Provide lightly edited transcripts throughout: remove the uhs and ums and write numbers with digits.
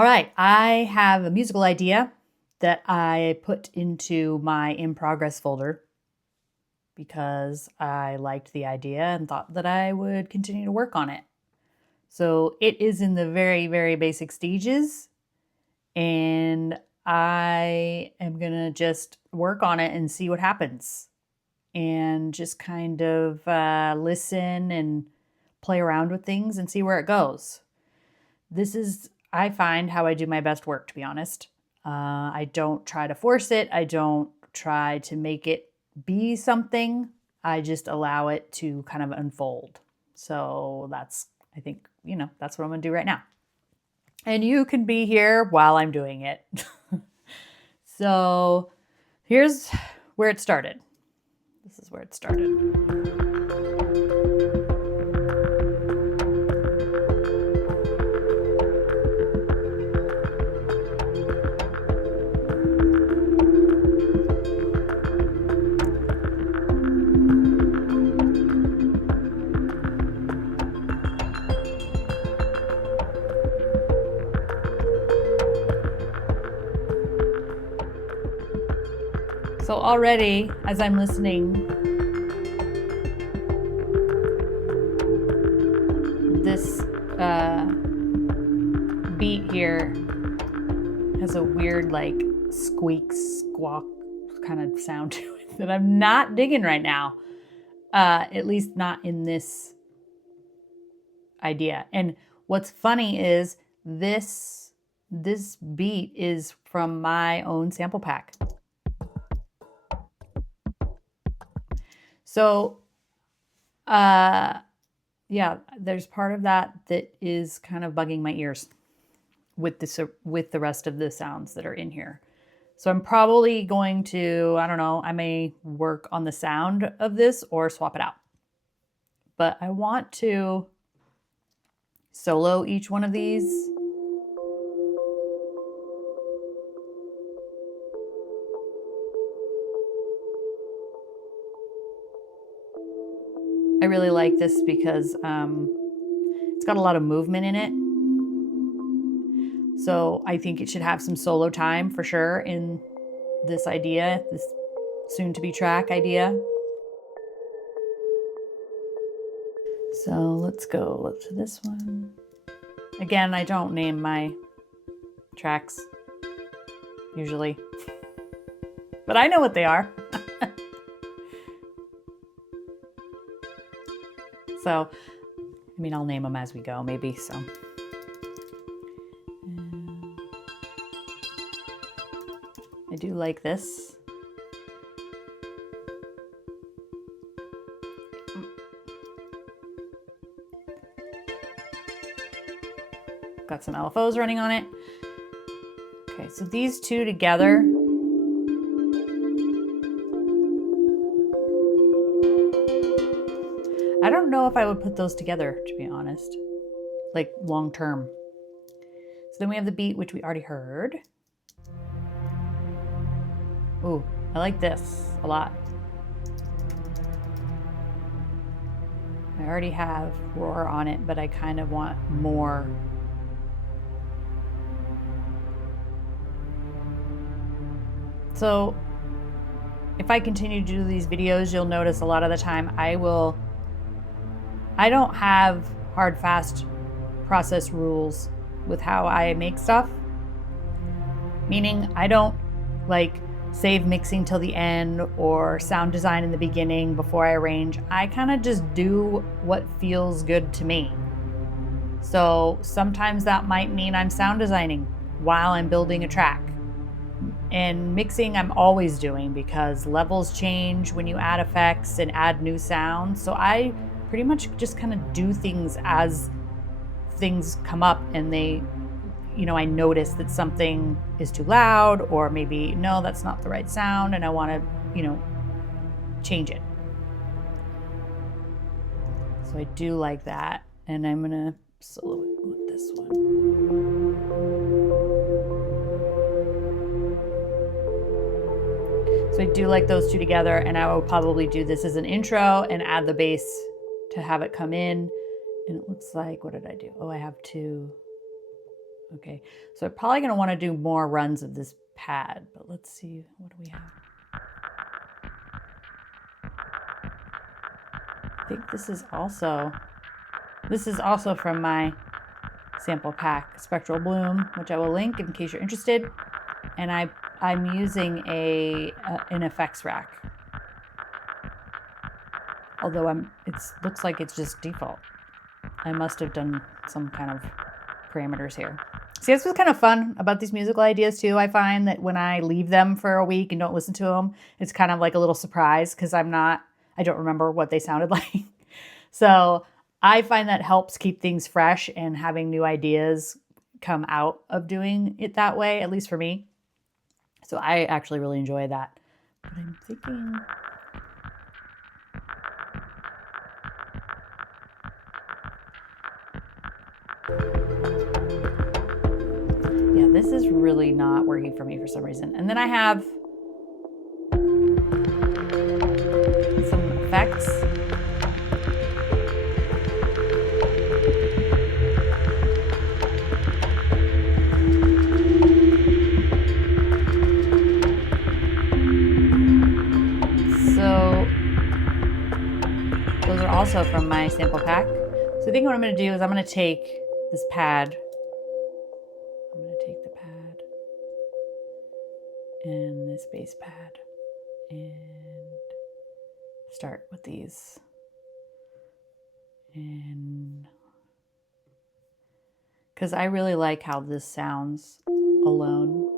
All right, I have a musical idea that I put into my in progress folder because I liked the idea and thought that I would continue to work on it. So it is in the very, very basic stages, and I am going to just work on it and see what happens and just kind of listen and play around with things and see where it goes. This is, I find, how I do my best work, to be honest. I don't try to force it. I don't try to make it be something. I just allow it to kind of unfold. So that's, I think, that's what I'm going to do right now. And you can be here while I'm doing it. So here's where it started. This is where it started. So already, as I'm listening, this beat here has a weird like squeak, squawk kind of sound to it that I'm not digging right now. At least not in this idea. And what's funny is this beat is from my own sample pack. So, yeah, there's part of that is kind of bugging my ears with the rest of the sounds that are in here. So I'm probably going to, I don't know, I may work on the sound of this or swap it out. But I want to solo each one of these. I really like this because it's got a lot of movement in it. So I think it should have some solo time for sure in this idea, this soon-to-be track idea. So let's go to this one. Again, I don't name my tracks usually, but I know what they are. So, I mean, I'll name them as we go, maybe, so. I do like this. Got some LFOs running on it. Okay, so these two together. I don't know if I would put those together, to be honest, like long term. So then we have the beat, which we already heard. Ooh, I like this a lot. I already have roar on it, but I kind of want more. So if I continue to do these videos, you'll notice a lot of the time I don't have hard, fast process rules with how I make stuff. Meaning I don't like save mixing till the end or sound design in the beginning before I arrange. I kind of just do what feels good to me. So sometimes that might mean I'm sound designing while I'm building a track. And mixing I'm always doing because levels change when you add effects and add new sounds. So I pretty much just kind of do things as things come up and they, I notice that something is too loud or maybe, no, that's not the right sound and I want to, change it. So I do like that. And I'm going to solo it with this one. So I do like those two together, and I will probably do this as an intro and add the bass to have it come in. And it looks like, what did I do? Oh, I have to Okay, so I'm probably going to want to do more runs of this pad, but let's see, what do we have? I think this is also from my sample pack, Spectral Bloom, which I will link in case you're interested. And I'm using an effects rack. Although it looks like it's just default. I must have done some kind of parameters here. See, this was kind of fun about these musical ideas too. I find that when I leave them for a week and don't listen to them, it's kind of like a little surprise because I don't remember what they sounded like. So I find that helps keep things fresh and having new ideas come out of doing it that way, at least for me. So I actually really enjoy that. But I'm thinking... yeah, this is really not working for me for some reason. And then I have some effects. So those are also from my sample pack. So I think what I'm going to do is I'm going to take this pad. I'm going to take the pad and this bass pad and start with these. And because I really like how this sounds alone.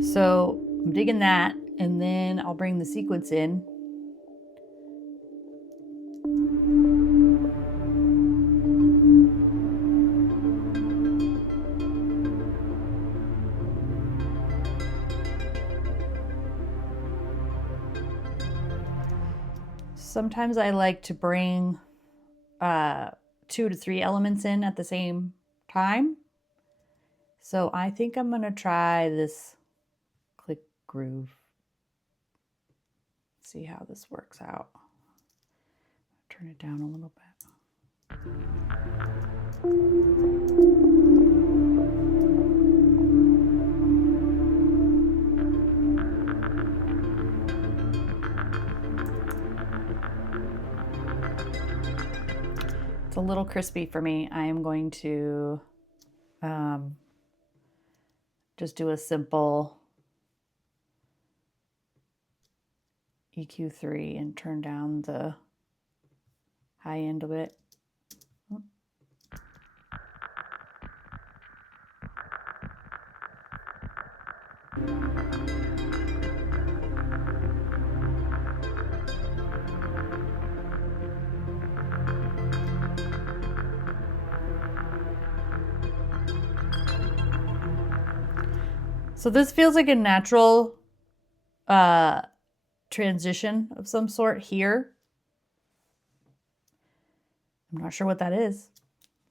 So I'm digging that, and then I'll bring the sequence in. Sometimes I like to bring 2 to 3 elements in at the same time. So I think I'm going to try this click groove. See how this works out. Turn it down a little bit. It's a little crispy for me. I am going to just do a simple EQ3 and turn down the high end of it. So this feels like a natural transition of some sort here. I'm not sure what that is,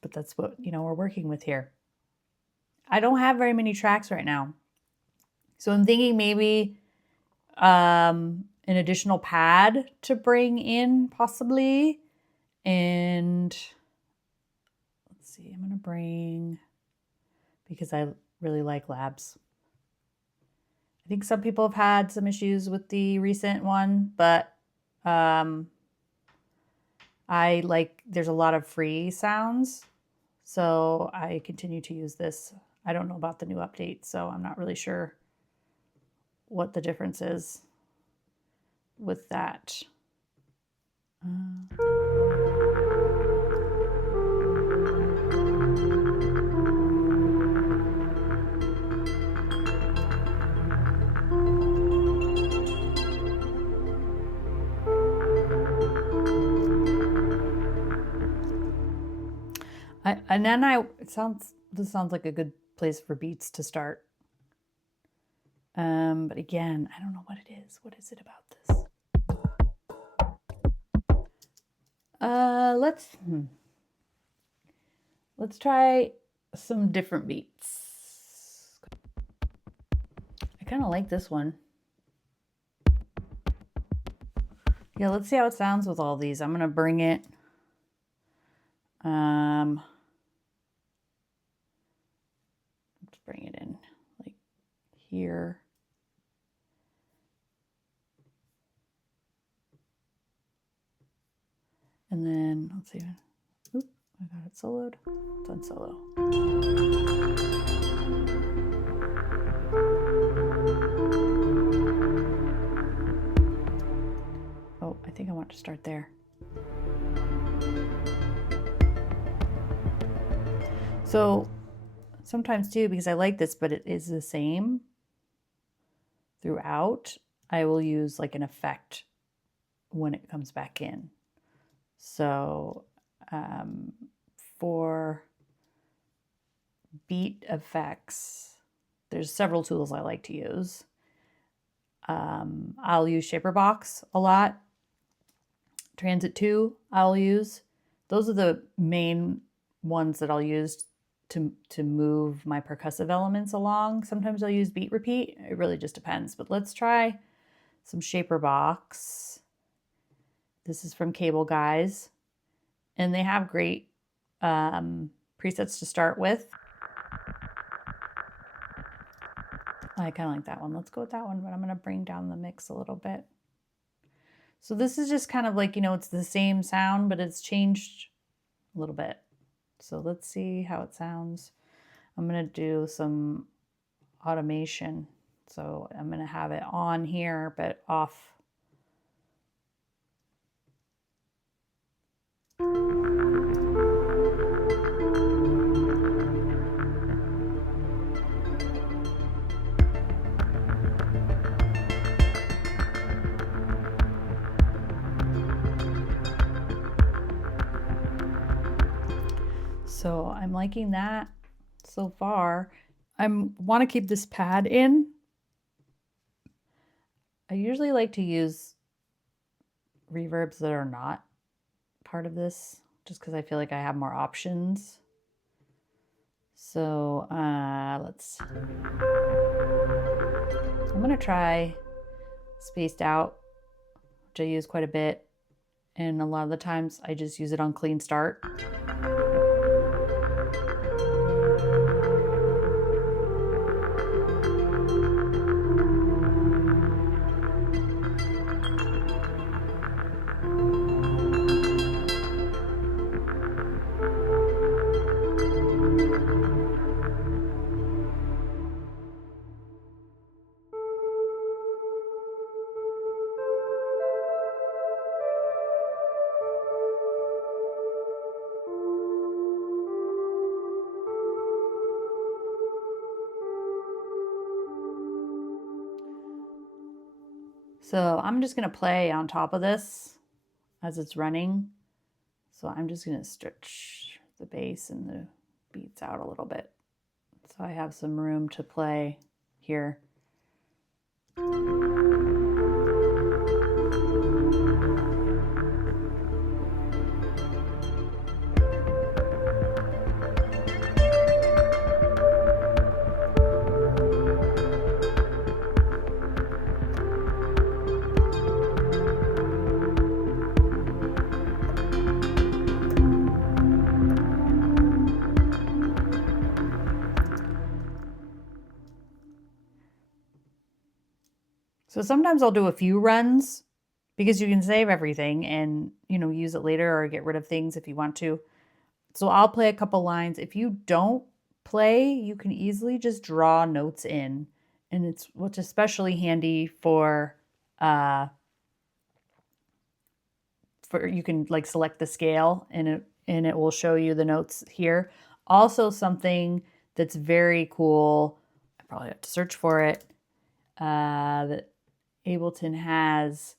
but that's what, we're working with here. I don't have very many tracks right now. So I'm thinking maybe an additional pad to bring in possibly. And let's see, I'm going to bring, because I really like Labs. I think some people have had some issues with the recent one, but there's a lot of free sounds. So I continue to use this. I don't know about the new update, so I'm not really sure what the difference is with that. And then this sounds like a good place for beats to start. But again, I don't know what it is. What is it about this? Let's try some different beats. I kind of like this one. Yeah, let's see how it sounds with all these. I'm gonna bring it. Let's bring it in like here. And then let's see. Oop, I got it soloed. It's on solo. Oh, I think I want to start there. So sometimes too, because I like this, but it is the same throughout, I will use like an effect when it comes back in. So for beat effects, there's several tools I like to use. I'll use Shaperbox a lot. Transit 2 I'll use. Those are the main ones that I'll use to move my percussive elements along. Sometimes I'll use beat repeat. It really just depends. But let's try some Shaperbox. This is from Cable Guys. And they have great presets to start with. I kind of like that one. Let's go with that one, but I'm going to bring down the mix a little bit. So this is just kind of like, it's the same sound, but it's changed a little bit. So let's see how it sounds. I'm going to do some automation. So I'm going to have it on here, but off. So I'm liking that so far. I want to keep this pad in. I usually like to use reverbs that are not part of this, just because I feel like I have more options. So I'm going to try Spaced Out, which I use quite a bit. And a lot of the times I just use it on clean start. So I'm just going to play on top of this as it's running. So I'm just going to stretch the bass and the beats out a little bit. So I have some room to play here. So sometimes I'll do a few runs because you can save everything and, use it later or get rid of things if you want to. So I'll play a couple lines. If you don't play, you can easily just draw notes in. And it's what's especially handy for you can like select the scale and it will show you the notes here. Also something that's very cool, I probably have to search for it, that Ableton has,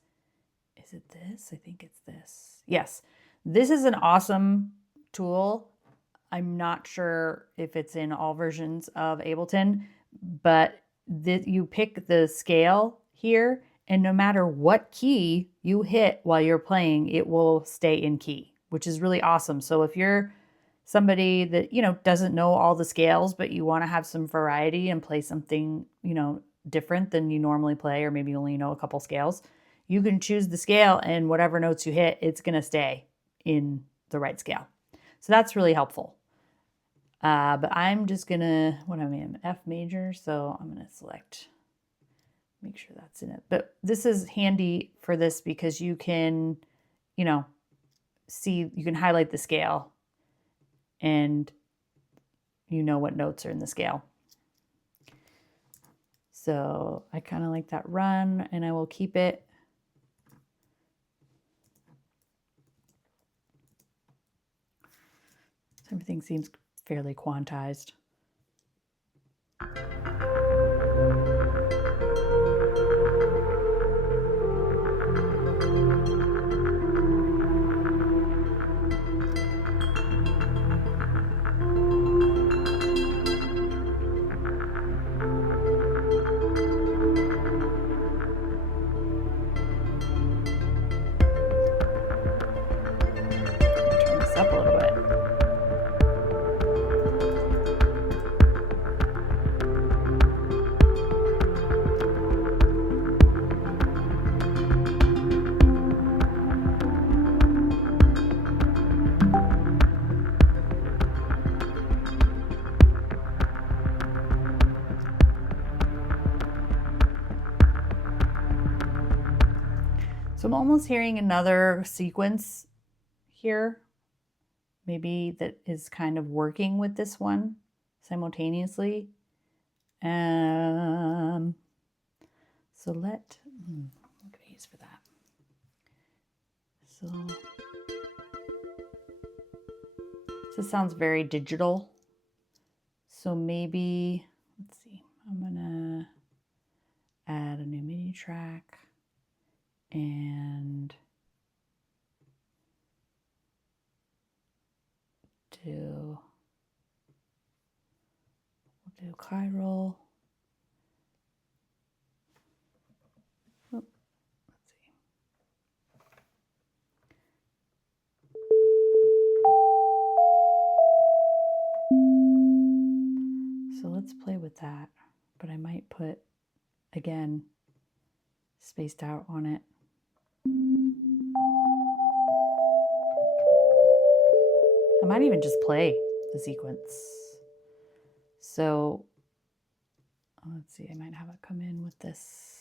is it this? I think it's this. Yes, this is an awesome tool. I'm not sure if it's in all versions of Ableton, but you pick the scale here, and no matter what key you hit while you're playing, it will stay in key, which is really awesome. So if you're somebody that, doesn't know all the scales, but you want to have some variety and play something, different than you normally play, or maybe you only know a couple scales, you can choose the scale, and whatever notes you hit, it's going to stay in the right scale. So that's really helpful. But I'm just gonna, what am I in? F major, so I'm gonna select, make sure that's in it. But this is handy for this because you can, see, you can highlight the scale and you know what notes are in the scale. So I kind of like that run, and I will keep it. Everything seems fairly quantized. Turn this up a little bit. So I'm almost hearing another sequence here, maybe that is kind of working with this one simultaneously. So what can I use for that? So this sounds very digital. So maybe, let's see, I'm gonna add a new MIDI track and we'll do chiral. Oh, let's see. So let's play with that, but I might put, again, spaced out on it. I might even just play the sequence. So let's see, I might have it come in with this.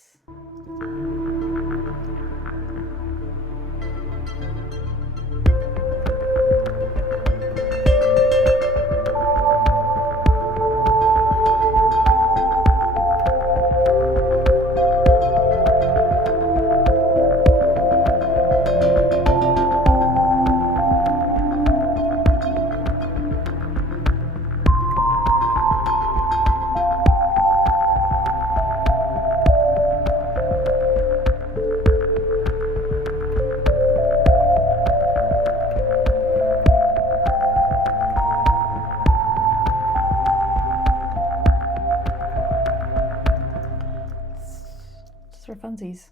For funsies.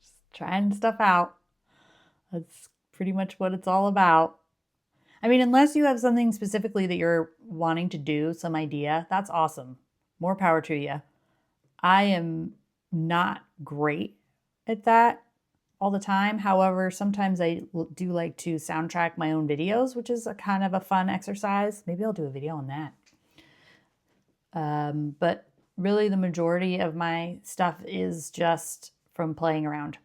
Just trying stuff out. That's pretty much what it's all about. I mean, unless you have something specifically that you're wanting to do, some idea, that's awesome. More power to you. I am not great at that all the time. However, sometimes I do like to soundtrack my own videos, which is a kind of a fun exercise. Maybe I'll do a video on that. But really the majority of my stuff is just from playing around.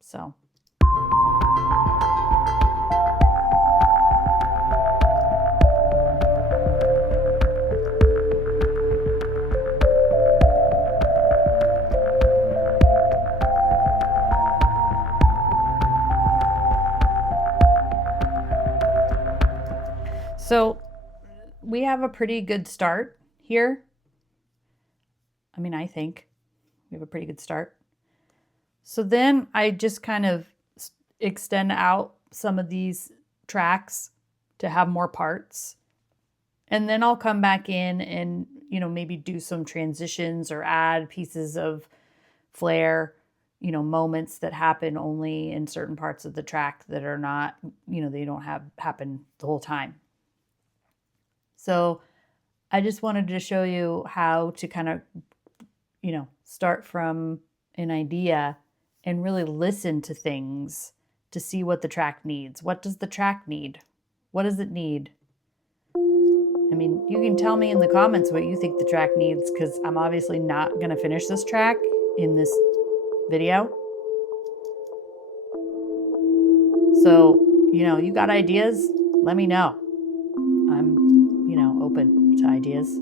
So. So we have a pretty good start here. I mean, I think we have a pretty good start. So then I just kind of extend out some of these tracks to have more parts. And then I'll come back in and, maybe do some transitions or add pieces of flair, moments that happen only in certain parts of the track that are not, they don't have happen the whole time. So I just wanted to show you how to kind of, start from an idea and really listen to things to see what the track needs. What does the track need? What does it need? I mean, you can tell me in the comments what you think the track needs, because I'm obviously not going to finish this track in this video. So, you got ideas? Let me know. I'm, open to ideas.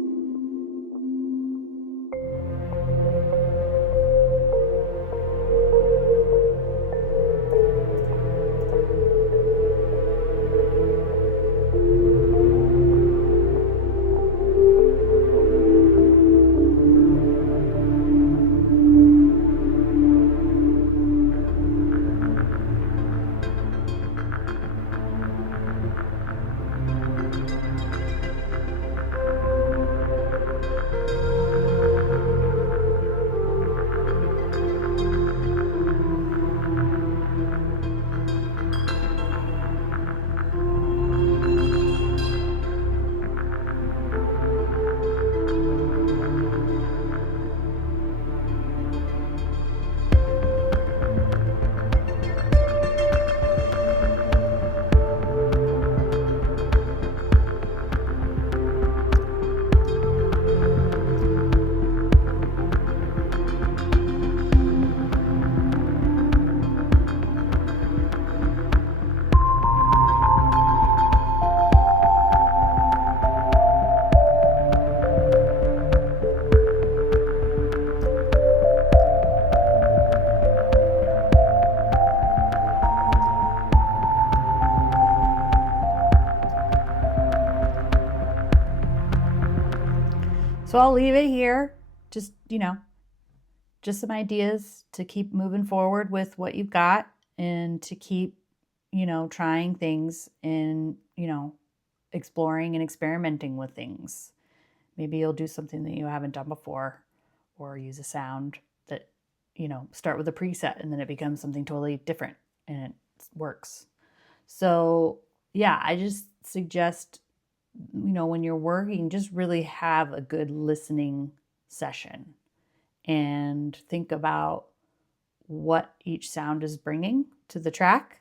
So I'll leave it here. Just, just some ideas to keep moving forward with what you've got, and to keep, trying things and, exploring and experimenting with things. Maybe you'll do something that you haven't done before, or use a sound that, start with a preset and then it becomes something totally different and it works. So yeah, I just suggest, when you're working, just really have a good listening session and think about what each sound is bringing to the track,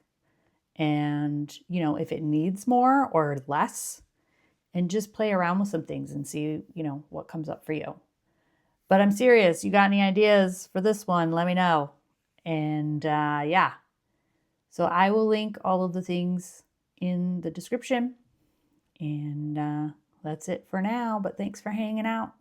and, if it needs more or less, and just play around with some things and see, what comes up for you. But I'm serious. You got any ideas for this one? Let me know. And yeah, so I will link all of the things in the description. And that's it for now, but thanks for hanging out.